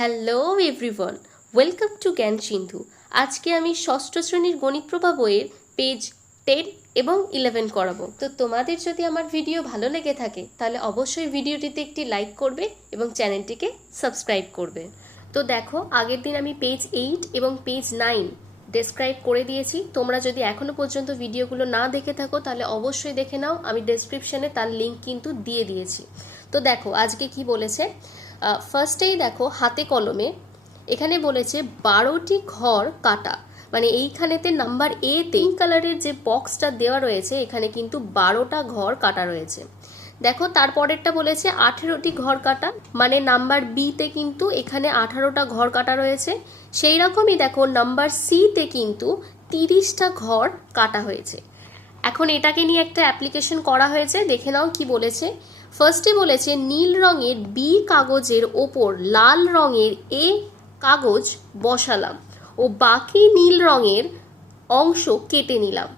Hello everyone, welcome to জ্ঞান সিন্ধু। আজকে আমি ষষ্ঠ শ্রেণির গণিত প্রভা বইয়ের পেজ টেন এবং ইলেভেন করাবো। তো তোমাদের যদি আমার ভিডিও ভালো লেগে থাকে, তাহলে অবশ্যই ভিডিওটিতে একটি লাইক করবে এবং চ্যানেলটিকে সাবস্ক্রাইব করবে। তো দেখো, আগের দিন আমি পেজ এইট এবং পেজ নাইন ডেসক্রাইব করে দিয়েছি। তোমরা যদি এখনও পর্যন্ত ভিডিওগুলো না দেখে থাকো, তাহলে অবশ্যই দেখে নাও। আমি ডেসক্রিপশনে তার লিঙ্ক কিন্তু দিয়ে দিয়েছি। তো দেখো, আজকে কি বলেছে? ফার্স্টেই দেখো হাতে কলমে এখানে বলেছে বারোটি ঘর কাটা। মানে এইখানেতে নাম্বার এ পিঙ্ক কালারের যে বক্সটা দেওয়া রয়েছে, এখানে কিন্তু বারোটা ঘর কাটা রয়েছে। দেখো তারপরেরটা বলেছে আঠেরোটি ঘর কাটা মানে নাম্বার বিতে কিন্তু এখানে আঠারোটা ঘর কাটা রয়েছে। সেই রকমই দেখো নাম্বার সিতে কিন্তু তিরিশটা ঘর কাটা হয়েছে। এখন এটাকে নিয়ে একটা অ্যাপ্লিকেশন করা হয়েছে, দেখে নাও কি বলেছে। ফার্স্টে বলেছে, নীল রঙের বি কাগজের ওপর লাল রঙের এ কাগজ বসালাম ও বাকি নীল রঙের অংশ কেটে নিলাম।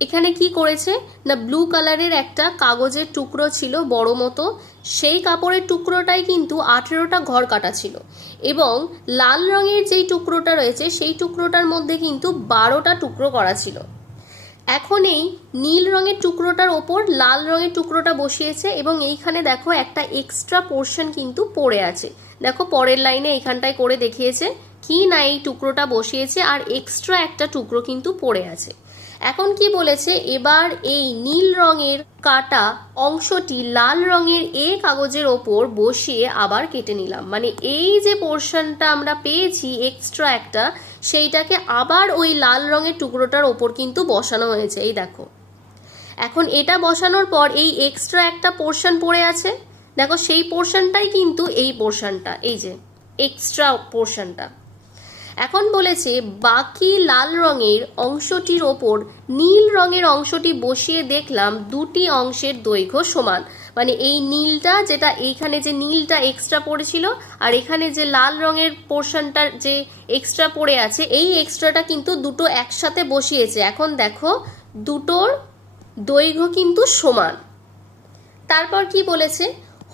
এখানে কি করেছে? না ব্লু কালারের একটা কাগজের টুকরো ছিল বড় মতো, সেই কাপড়ের টুকরোটাই কিন্তু আঠেরোটা ঘর কাটা ছিল এবং লাল রঙের যেই টুকরোটা রয়েছে, সেই টুকরোটার মধ্যে কিন্তু বারোটা টুকরো করা ছিল। এখন এই নীল রঙের টুকরোটার ওপর লাল রঙের টুকরোটা বসিয়েছে এবং এইখানে দেখো একটা এক্সট্রা পোর্শন কিন্তু পড়ে আছে। দেখো পরের লাইনে এইখানটায় করে দেখিয়েছে কি না এই টুকরোটা বসিয়েছে আর এক্সট্রা একটা টুকরো কিন্তু পড়ে আছে। এখন কি বলেছে? এবার এই নীল রঙের কাটা অংশটি লাল রঙের এ কাগজের ওপর বসিয়ে আবার কেটে নিলাম। মানে এই যে পোর্শনটা আমরা পেয়েছি এক্সট্রা একটা সেইটাকে আবার ওই লাল রঙের টুকরোটার ওপর কিন্তু বসানো হয়েছে, এই দেখো। এখন এটা বসানোর পর এই এক্সট্রা একটা পোর্শন পড়ে আছে। দেখো, সেই পোর্শনটাই কিন্তু এই পোর্শনটা এই যে এক্সট্রা পোর্শনটা এখন বলেছে, বাকি লাল রঙের অংশটির ওপর নীল রঙের অংশটি বসিয়ে দেখলাম দুটি অংশের দৈর্ঘ্য সমান। মানে এই নীলটা, যেটা এইখানে যে নীলটা এক্সট্রা পড়েছিল, আর এখানে যে লাল রঙের পোর্শনটার যে এক্সট্রা পড়ে আছে, এই এক্সট্রাটা কিন্তু দুটো একসাথে বসিয়েছে। এখন দেখো, দুটোর দৈর্ঘ্য কিন্তু সমান। তারপর কি বলেছে?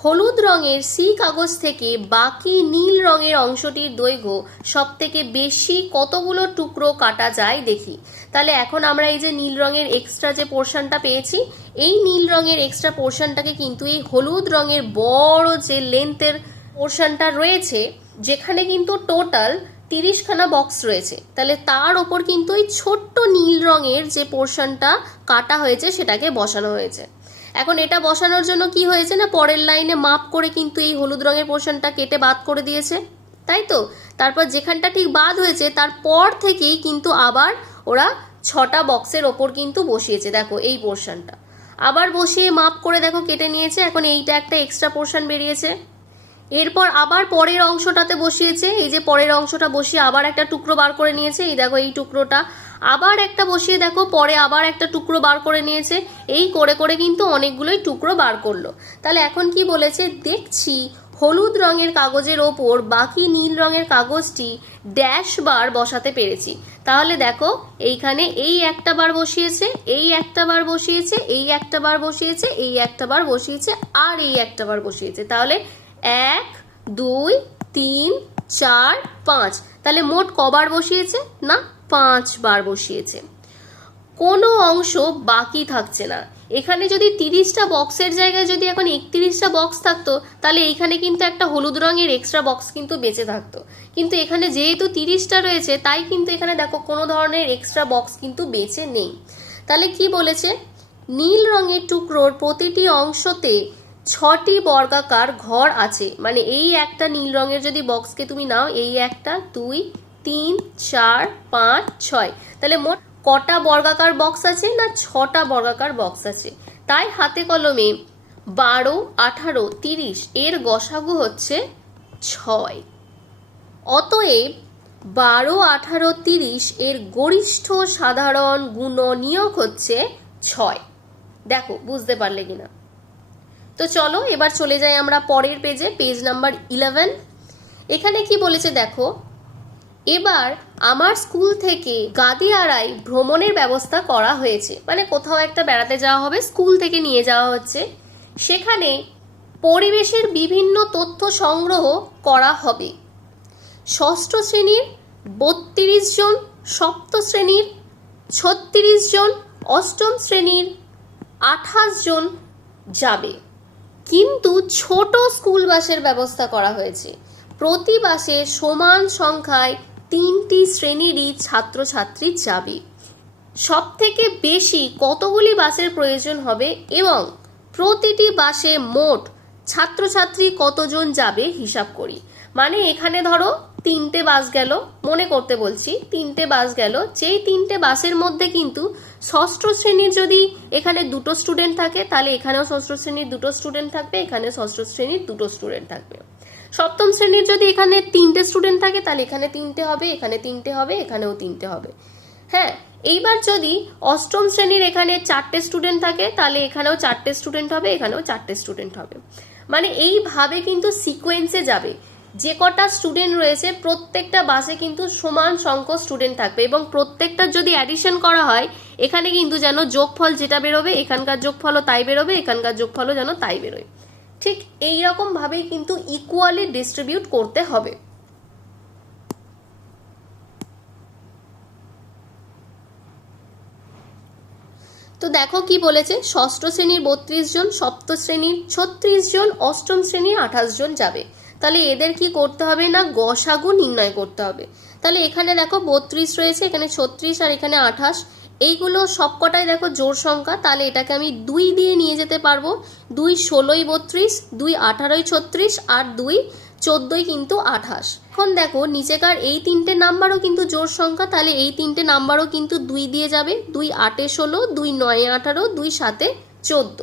হলুদ রঙের সি কাগজ থেকে বাকি নীল রঙের অংশটির দৈর্ঘ্য সব থেকে বেশি কতগুলো টুকরো কাটা যায় দেখি। তাহলে এখন আমরা এই যে নীল রঙের এক্সট্রা যে পোর্শনটা পেয়েছি, এই নীল রঙের এক্সট্রা পোর্শনটাকে কিন্তু এই হলুদ রঙের বড় যে লেন্থের পোর্শনটা রয়েছে, যেখানে কিন্তু টোটাল তিরিশখানা বক্স রয়েছে। তাহলে তার ওপর কিন্তু এই ছোট্ট নীল রঙের যে পোর্শনটা কাটা হয়েছে, সেটাকে বসানো হয়েছে। এখন এটা বসানোর জন্য কি হয়েছে না পরের লাইনে মাপ করে কিন্তু এই হলুদ রঙের পোর্শনটা কেটে বাদ করে দিয়েছে? তাই তো? তারপর যেখানটা ঠিক বাদ হয়েছে, তারপর থেকেই কিন্তু আবার ওরা ছটা বক্সের ওপর কিন্তু বসিয়েছে। দেখো এই পোর্শনটা আবার বসিয়ে মাপ করে দেখো কেটে নিয়েছে। এখন এইটা একটা এক্সট্রা পোর্শন বেরিয়েছে। এরপর আবার পরের অংশটাতে বসিয়েছে। এই যে পরের অংশটা বসিয়ে আবার একটা টুকরো বার করে নিয়েছে। এই দেখো এই টুকরোটা। আবার একটা বসিয়ে দেখো, পরে আবার একটা টুকরো বার করে নিয়েছে। এই করে করে কিন্তু অনেকগুলোই টুকরো বার করল। তাহলে এখন কি বলেছে? দেখছি হলুদ রঙের কাগজের ওপর বাকি নীল রঙের কাগজটি ড্যাশ বার বসাতে পেরেছি। তাহলে দেখো, এইখানে এই একটা বার বসিয়েছে, এই একটা বার বসিয়েছে, এই একটা বার বসিয়েছে, এই একটা বার বসিয়েছে, আর এই একটা বার বসিয়েছে। তাহলে এক, দুই, তিন, চার, পাঁচ। তাহলে মোট কবার বসিয়েছে? না পাঁচ বার বসিয়েছে। কোনো অংশ বাকি থাকছে না। এখানে যদি তিরিশটা বক্সের জায়গায় যদি এখন একত্রিশটা বক্স থাকতো, তাহলে এইখানে কিন্তু একটা হলুদ রঙের এক্সট্রা বক্স কিন্তু বেঁচে থাকতো। কিন্তু এখানে যেহেতু তিরিশটা রয়েছে, তাই কিন্তু এখানে দেখো কোনো ধরনের এক্সট্রা বক্স কিন্তু বেঁচে নেই। তাহলে কি বলেছে? নীল রঙের টুকরোর প্রতিটি অংশতে ছটি বর্গাকার ঘর আছে। মানে এই একটা নীল রঙের যদি বক্সকে তুমি নাও, এই একটা, দুই, তিন, চার, পাঁচ, ছয়। তাহলে মোট কটা বর্গাকার বক্স আছে না ছটা বর্গাকার বক্স আছে? তাই হাতে কলমে বারো, আঠারো, তিরিশ, এর গসাগু হচ্ছে ছয়। অতএব বারো, আঠারো, তিরিশ এর গরিষ্ঠ সাধারণ গুণনীয়ক হচ্ছে ছয়। দেখো, বুঝতে পারলে কিনা? তো চলো, এবার চলে যাই আমরা পরের পেজে পেজ নাম্বার ইলেভেন এখানে কি বলেছে দেখো, এবার আমার স্কুল থেকে গাদিয়ারায় ভ্রমণের ব্যবস্থা করা হয়েছে। মানে কোথাও একটা বেড়াতে যাওয়া হবে স্কুল থেকে নিয়ে যাওয়া হচ্ছে। সেখানে পরিবেশের বিভিন্ন তথ্য সংগ্রহ করা হবে। ষষ্ঠ শ্রেণির বত্রিশ জন, সপ্ত শ্রেণির ছত্রিশ জন, অষ্টম শ্রেণির আঠাশ জন যাবে। কিন্তু ছোট স্কুল বাসের ব্যবস্থা করা হয়েছে। প্রতি বাসে সমান সংখ্যায় তিনটি শ্রেণীরই ছাত্রছাত্রী যাবে সব থেকে বেশি কতগুলি বাসের প্রয়োজন হবে এবং প্রতিটি বাসে মোট ছাত্রছাত্রী কতজন যাবে হিসাব করি। মানে এখানে ধরো তিনটে বাস গেল, মনে করতে বলছি, তিনটে বাস গেল। যেই তিনটে বাসের মধ্যে কিন্তু ষষ্ঠ শ্রেণির যদি এখানে দুটো স্টুডেন্ট থাকে, তাহলে এখানেও ষষ্ঠ শ্রেণির দুটো স্টুডেন্ট থাকবে, এখানে ষষ্ঠ শ্রেণির দুটো স্টুডেন্ট থাকবে। সপ্তম শ্রেণির যদি এখানে তিনটে স্টুডেন্ট থাকে, তাহলে এখানে তিনটে হবে, এখানে তিনটে হবে, এখানেও তিনটে হবে। হ্যাঁ এইবার যদি অষ্টম শ্রেণির এখানে চারটে স্টুডেন্ট থাকে, তাহলে এখানেও চারটে স্টুডেন্ট হবে, এখানেও চারটে স্টুডেন্ট হবে। মানে এইভাবে কিন্তু সিকোয়েন্সে যাবে। যে কটা স্টুডেন্ট রয়েছে, প্রত্যেকটা বাসে কিন্তু সমান সংখ্যক স্টুডেন্ট থাকবে এবং প্রত্যেকটা যদি অ্যাডিশন করা হয়, এখানে কিন্তু যেন যোগফল যেটা বেরোবে, এখানকার যোগফলও তাই বেরোবে, এখানকার যোগফলও যেন তাই বেরোয়। ঠিক এই রকম ভাবেই কিন্তু ইকুয়ালি ডিস্ট্রিবিউট করতে হবে। তো দেখো কি বলেছে, ষষ্ঠ শ্রেণির বত্রিশ জন সপ্ত শ্রেণির ছত্রিশ জন, অষ্টম শ্রেণির আঠাশ জন যাবে। তাহলে এদের কি করতে হবে না গসাগু নির্ণয় করতে হবে? তাহলে এখানে দেখো বত্রিশ রয়েছে, এখানে ছত্রিশ আর এখানে আঠাশ। এইগুলো সবকটাই দেখো জোর সংখ্যা, তাহলে এটাকে আমি দুই দিয়ে নিয়ে যেতে পারব। দুই ষোলোই বত্রিশ, দুই আঠারোই ছত্রিশ আর দুই চোদ্দোই কিন্তু আঠাশ। এখন দেখো নিচেকার এই তিনটে নাম্বারও কিন্তু জোর সংখ্যা, তাহলে এই তিনটে নাম্বারও কিন্তু দুই দিয়ে যাবে। দুই আটে ষোলো, দুই নয়ে আঠারো, দুই সাতে চোদ্দ।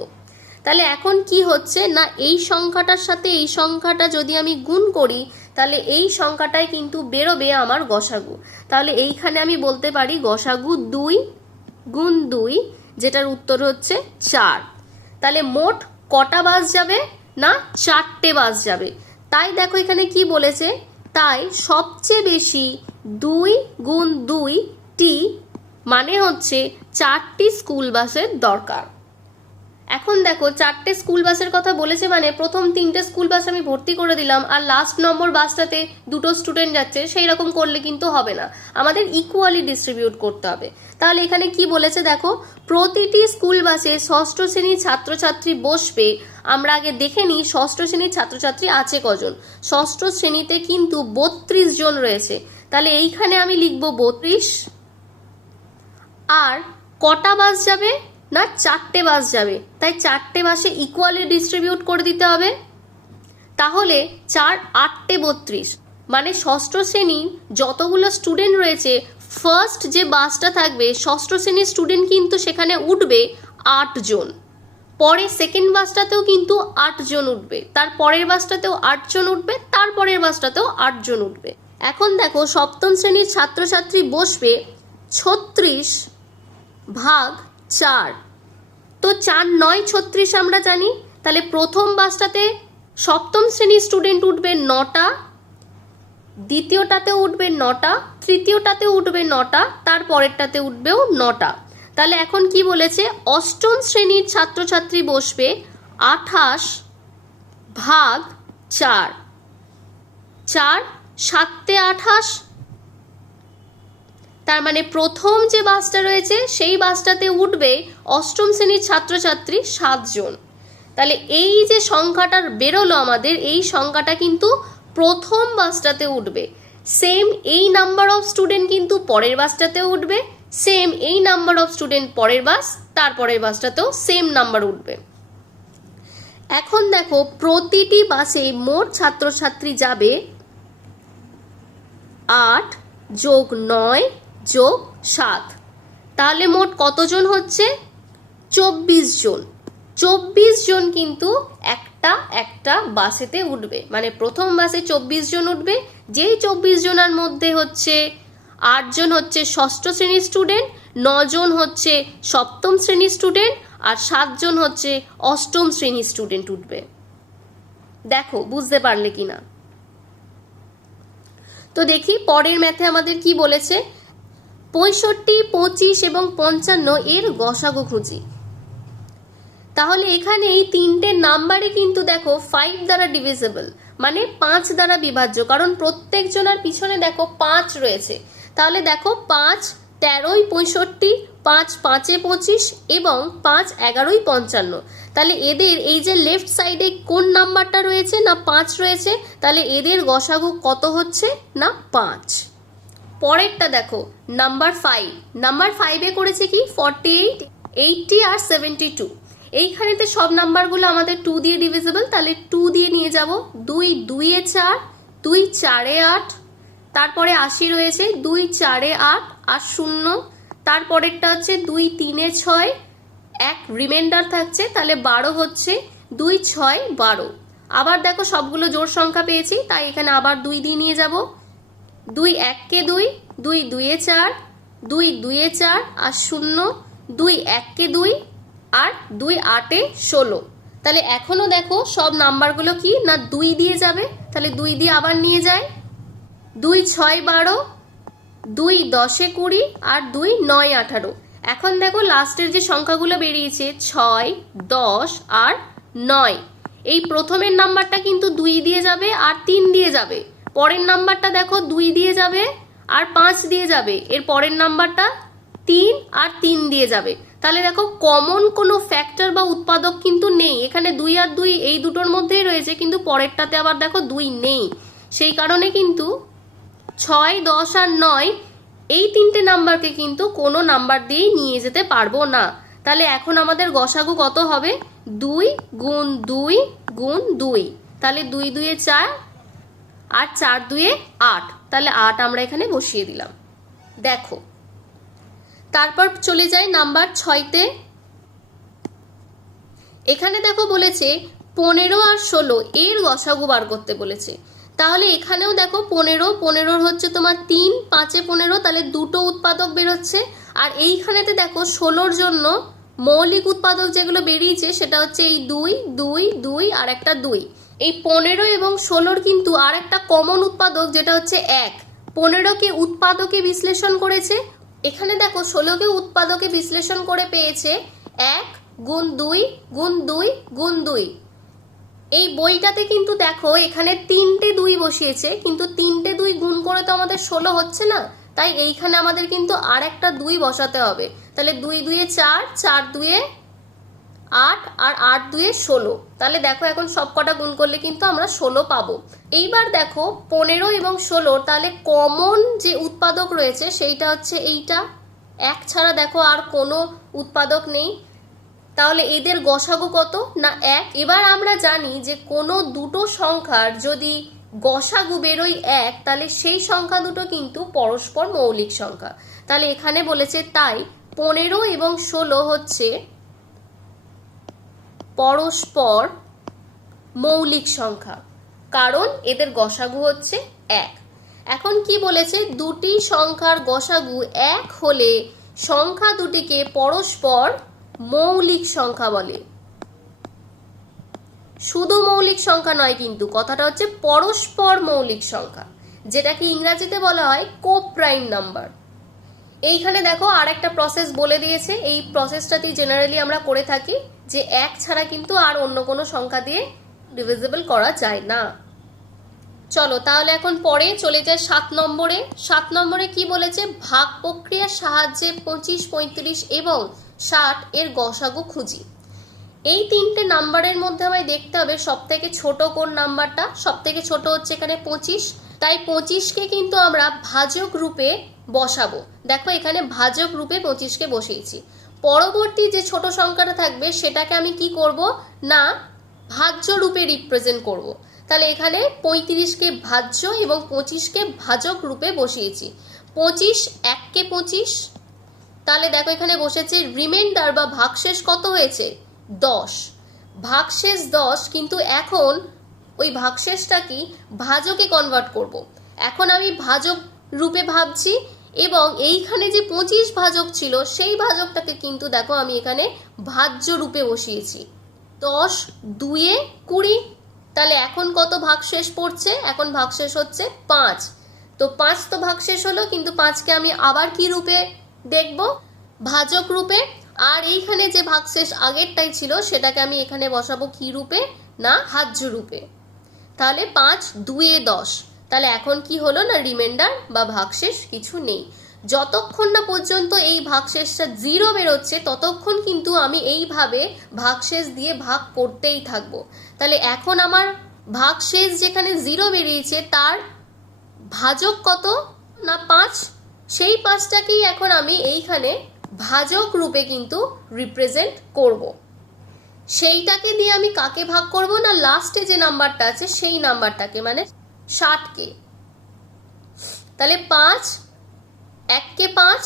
তাহলে এখন কি হচ্ছে? না, এই সংখ্যাটার সাথে এই সংখ্যাটা যদি আমি গুণ করি, তাহলে এই সংখ্যাটাই কিন্তু বেরোবে আমার গসাগু। তাহলে এইখানে আমি বলতে পারি গসাগু দুই গুণ দুই, যেটার উত্তর হচ্ছে চার। তাহলে মোট কটা বাস যাবে? না, চারটে বাস যাবে। তাই দেখো এখানে কি বলেছে? তাই সবচেয়ে বেশি দুই গুণ দুই টি মানে হচ্ছে চারটি স্কুল বাসের দরকার। এখন দেখো, চারটে স্কুল বাসের কথা বলেছে মানে প্রথম তিনটে স্কুল বাস আমি ভর্তি করে দিলাম আর লাস্ট নম্বর বাসটাতে দুটো স্টুডেন্ট যাচ্ছে সেই রকম করলে কিন্তু হবে না। আমাদের ইকুয়ালি ডিস্ট্রিবিউট করতে হবে। তাহলে এখানে কি বলেছে দেখো, প্রতিটি স্কুল বাসে ষষ্ঠ শ্রেণির ছাত্রছাত্রী বসবে, আমরা আগে দেখে নিই ষষ্ঠ শ্রেণির ছাত্রছাত্রী আছে কজন। ষষ্ঠ শ্রেণীতে কিন্তু বত্রিশ জন রয়েছে। তাহলে এইখানে আমি লিখব বত্রিশ, আর কটা বাস যাবে? না, চারটে বাস যাবে। তাই চারটে বাসে ইকুয়ালি ডিস্ট্রিবিউট করে দিতে হবে। তাহলে চার, আটটে বত্রিশ। মানে ষষ্ঠ শ্রেণি যতগুলো স্টুডেন্ট রয়েছে ফার্স্ট যে বাসটা থাকবে, ষষ্ঠ শ্রেণির স্টুডেন্ট কিন্তু সেখানে উঠবে আটজন পরে সেকেন্ড বাসটাতেও কিন্তু আটজন উঠবে। তার পরের বাসটাতেও আটজন উঠবে, তার পরের বাসটাতেও আটজন উঠবে। এখন দেখো, সপ্তম শ্রেণির ছাত্রছাত্রী বসবে ছত্রিশ ভাগ চার। তো চার, নয়, ছত্রিশ আমরা জানি। তাহলে প্রথম বাসটাতে সপ্তম শ্রেণির স্টুডেন্ট উঠবে নটা দ্বিতীয়টাতে উঠবে নটা তৃতীয়টাতে উঠবে নটা তার পরেরটাতে উঠবেও নটা। তাহলে এখন কি বলেছে? অষ্টম শ্রেণির ছাত্রছাত্রী বসবে আঠাশ ভাগ চার। চার সাতে আঠাশ তার মানে প্রথম যে বাসটা রয়েছে, সেই বাসটাতে উঠবে অষ্টম শ্রেণির ছাত্রছাত্রী সাতজন। তাহলে এই যে সংখ্যাটা বেরোলো আমাদের, এই সংখ্যাটা কিন্তু প্রথম বাসটাতে উঠবে। সেম এই নাম্বার অফ স্টুডেন্ট কিন্তু পরের বাসটাতেও উঠবে সেম এই নাম্বার অফ স্টুডেন্ট পরের বাস, তারপরের বাসটাতেও সেম নাম্বার উঠবে। এখন দেখো, প্রতিটি বাসে মোট ছাত্রছাত্রী যাবে আট যোগ নয় যোগ সাত। তাহলে মোট কতজন হচ্ছে? চব্বিশ জন। চব্বিশ জন কিন্তু একটা একটা বাসেতে উঠবে। মানে প্রথম বাসে চব্বিশ জন উঠবে। যেই চব্বিশ জনের মধ্যে হচ্ছে আটজন হচ্ছে ষষ্ঠ শ্রেণির স্টুডেন্ট নজন হচ্ছে সপ্তম শ্রেণির স্টুডেন্ট আর সাতজন হচ্ছে অষ্টম শ্রেণির স্টুডেন্ট উঠবে। দেখো, বুঝতে পারলে কি না তো দেখি, পরের ম্যাথে আমাদের কি বলেছে? পঁয়ষট্টি, পঁচিশ এবং পঞ্চান্ন এর গসাগু খুঁজি। তাহলে এখানে এই তিনটে নাম্বারই কিন্তু দেখো ফাইভ দ্বারা ডিভিজেবল মানে পাঁচ দ্বারা বিভাজ্য, কারণ প্রত্যেকজনের পিছনে দেখো পাঁচ রয়েছে। তাহলে দেখো পাঁচ, তেরোই পঁয়ষট্টি, পাঁচ পাঁচে পঁচিশ এবং পাঁচ এগারোই পঞ্চান্ন। তাহলে এদের এই যে লেফট সাইডে কোন নাম্বারটা রয়েছে না পাঁচ রয়েছে, তাহলে এদের গসাগু কত হচ্ছে না পাঁচ। পরেরটা দেখো নাম্বার ফাইভ নাম্বার ফাইভে করেছে কি? ফর্টি এইট এইটটি আর সেভেন্টি টু এইখানেতে সব নাম্বারগুলো আমাদের টু দিয়ে ডিভিজিবল তাহলে টু দিয়ে নিয়ে যাব। দুই দুইয়ে চার, দুই চারে আট, তারপরে আশি রয়েছে, দুই চারে আট আর শূন্য, তারপরেরটা হচ্ছে দুই, তিনে ছয়, এক রিমাইন্ডার থাকছে, তাহলে বারো হচ্ছে, দুই, ছয়, বারো। আবার দেখো সবগুলো জোর সংখ্যা পেয়েছি, তাই এখানে আবার দুই দিয়ে নিয়ে যাব। দুই এককে দুই দুই দুইয়ে চার, দুই দুইয়ে চার আর শূন্য, দুই এককে দুই আর দুই আটে ষোলো। তাহলে এখনও দেখো সব নাম্বারগুলো কি? না দুই দিয়ে যাবে? তাহলে দুই দিয়ে আবার নিয়ে যায় দুই ছয় বারো, দুই দশে কুড়ি আর দুই নয় আঠারো। এখন দেখো লাস্টের যে সংখ্যাগুলো বেরিয়েছে, ছয়, দশ আর নয়। এই প্রথমের নাম্বারটা কিন্তু দুই দিয়ে যাবে আর তিন দিয়ে যাবে। পরের নাম্বারটা দেখো, দুই দিয়ে যাবে আর পাঁচ দিয়ে যাবে। এর পরের নাম্বারটা তিন আর তিন দিয়ে যাবে। তাহলে দেখো কমন কোনো ফ্যাক্টর বা উৎপাদক কিন্তু নেই। এখানে দুই আর দুই এই দুটোর মধ্যেই রয়েছে, কিন্তু পরেরটাতে আবার দেখো, দুই নেই। সেই কারণে কিন্তু ছয়, দশ আর নয়, এই তিনটে নাম্বারকে কিন্তু কোনো নাম্বার দিয়েই নিয়ে যেতে পারব না। তাহলে এখন আমাদের গসাগু কত হবে? দুই গুণ দুই গুণ দুই। তাহলে দুই দুয়ে চার আর চার দুয়ে আট। তাহলে আট আমরা এখানে বসিয়ে দিলাম। দেখো। তারপর চলে যাই নাম্বার ছয়তে। এখানে দেখো বলেছে, পনেরো আর ষোলো, এর গসাগু বার করতে বলেছে। তাহলে এখানেও দেখো পনেরো, পনেরোর হচ্ছে তোমার তিন, পাঁচে পনেরো, তাহলে দুটো উৎপাদক বেরোচ্ছে। আর এইখানেতে দেখো ষোলোর জন্য মৌলিক উৎপাদক যেগুলো বেরিয়েছে, সেটা হচ্ছে এই দুই দুই দুই, আর একটা দুই। এই পনেরো এবং ষোলোর কিন্তু আর একটা কমন উৎপাদক, যেটা হচ্ছে এক। পনেরোকে উৎপাদকে বিশ্লেষণ করেছে। এখানে দেখো ষোলোকে উৎপাদকে বিশ্লেষণ করে পেয়েছে এক গুণ দুই গুণ দুই গুণ দুই। এই বইটাতে কিন্তু দেখো, এখানে তিনটে দুই বসিয়েছে, কিন্তু তিনটে দুই গুণ করে তো আমাদের ষোলো হচ্ছে না। তাই এইখানে আমাদের কিন্তু আর একটা দুই বসাতে হবে। তাহলে দুই দুয়ে চার চার দুয়ে আট আর আট দুয়ে ষোলো। তাহলে দেখো এখন সব কটা গুণ করলে কিন্তু আমরা ষোলো পাবো। এইবার দেখো পনেরো এবং ষোলো, তাহলে কমন যে উৎপাদক রয়েছে সেইটা হচ্ছে এইটা। এক ছাড়া দেখো আর কোনো উৎপাদক নেই। তাহলে এদের গসাগু কত না এক? এবার আমরা জানি যে কোনো দুটো সংখ্যার যদি গসাগু বেরোই এক, তাহলে সেই সংখ্যা দুটো কিন্তু পরস্পর মৌলিক সংখ্যা। তাহলে এখানে বলেছে তাই পনেরো এবং ষোলো হচ্ছে পরস্পর মৌলিক সংখ্যা। কারণ এদের গসাগু হচ্ছে এক। এখন কি বলেছে? দুটি সংখ্যার গসাগু এক হলে সংখ্যা দুটিকে পরস্পর মৌলিক সংখ্যা বলে। শুধু মৌলিক সংখ্যা নয় কিন্তু, কথাটা হচ্ছে পরস্পর মৌলিক সংখ্যা, যেটাকে ইংরাজিতে বলা হয় কোপ্রাইম নাম্বার। এইখানে দেখো আর একটা প্রসেস বলে দিয়েছে। এই প্রসেসটাতেই জেনারেলি আমরা করে থাকি যে এক ছাড়া কিন্তু আর অন্য কোনো সংখ্যা দিয়ে ডিভিজিবল করা যায় না। চলো তাহলে এখন পরে চলে যায় সাত নম্বরে। সাত নম্বরে কি বলেছে? ভাগ প্রক্রিয়ার সাহায্যে পঁচিশ, পঁয়ত্রিশ এবং ষাট এর গসাগু খুঁজি। এই তিনটে নাম্বারের মধ্যে আমায় দেখতে হবে সব থেকে ছোট কোন নাম্বারটা। সব থেকে ছোট হচ্ছে এখানে পঁচিশ। তাই পঁচিশকে কিন্তু আমরা ভাজক রূপে বসাবো। দেখো, এখানে ভাজক রূপে পঁচিশকে বসিয়েছি। পরবর্তী যে ছোট সংখ্যাটা থাকবে, সেটাকে আমি কি করব? না, ভাজ্য রূপে রিপ্রেজেন্ট করব। তাহলে এখানে পঁয়ত্রিশকে ভাজ্য এবং পঁচিশকে ভাজক রূপে বসিয়েছি। পঁচিশ, এককে পঁচিশ। তাহলে দেখো, এখানে বসেছে রিমাইন্ডার বা ভাগশেষ কত হয়েছে? দশ। ভাগশেষ দশ, কিন্তু এখন ওই ভাগশেষটা কি? ভাজকে কনভার্ট করব। এখন আমি ভাজক রূপে ভাবছি এবং এইখানে যে পঁচিশ ভাজক ছিল, সেই ভাজকটাকে কিন্তু দেখো আমি এখানে ভাজ্য রূপে বসিয়েছি। দশ, দুয়ে কুড়ি, তাহলে এখন কত ভাগশেষ পড়ছে? এখন ভাগশেষ হচ্ছে পাঁচ। তো পাঁচ তো ভাগশেষ হলো, কিন্তু পাঁচকে আমি আবার কি রূপে দেখব? ভাজক রূপে। আর এইখানে যে ভাগশেষ আগেরটাই ছিল, সেটাকে আমি এখানে বসাবো কি রূপে? না, হাজ্য রূপে। তাহলে পাঁচ, দুয়ে দশ। তাহলে এখন কি হলো না রিমাইন্ডার বা ভাগশেষ কিছু নেই? যতক্ষণ না পর্যন্ত এই ভাগশেষটা জিরো বেরোচ্ছে, ততক্ষণ কিন্তু আমি এইভাবে ভাগশেষ দিয়ে ভাগ করতেই থাকব। তাহলে এখন আমার ভাগশেষ যেখানে জিরো বেরিয়েছে, তার ভাজক কত? না, পাঁচ? সেই পাঁচটাকেই এখন আমি এইখানে ভাজক রূপে কিন্তু রিপ্রেজেন্ট করব। সেইটাকে দিয়ে আমি কাকে ভাগ করব না? লাস্টে যে নাম্বারটা আছে, সেই নাম্বারটাকে মানে ষাটকে। তাহলে পাঁচ, এককে পাঁচ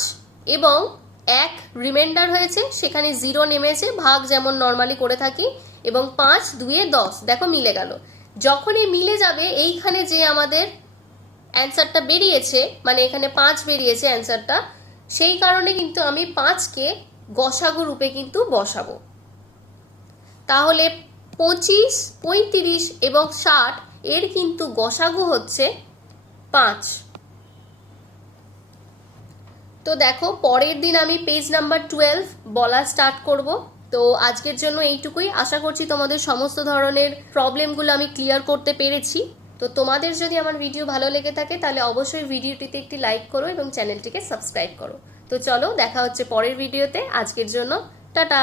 এবং এক রিমাইন্ডার হয়েছে, সেখানে জিরো নেমেছে, ভাগ যেমন নর্মালি করে থাকি, এবং পাঁচ দুয়ে দশ, দেখো মিলে গেল। যখনই মিলে যাবে, এইখানে যে আমাদের অ্যান্সারটা বেরিয়েছে মানে এখানে পাঁচ বেরিয়েছে অ্যান্সারটা সেই কারণে কিন্তু আমি পাঁচকে গসাগু রূপে কিন্তু বসাবো। তাহলে পঁচিশ, পঁয়ত্রিশ এবং ষাট এর কিন্তু গসাগু হচ্ছে পাঁচ। তো দেখো, পরের দিন আমি পেজ নাম্বার টুয়েলভ বলা স্টার্ট করব। তো আজকের জন্য এইটুকুই। আশা করছি তোমাদের সমস্ত ধরনের প্রবলেমগুলো আমি ক্লিয়ার করতে পেরেছি। তো তোমাদের যদি আমার ভিডিও ভালো লেগে থাকে, তাহলে অবশ্যই ভিডিওটিতে একটি লাইক করো এবং চ্যানেলটিকে সাবস্ক্রাইব করো। তো চলো, দেখা হচ্ছে পরের ভিডিওতে আজকের জন্য, টাটা!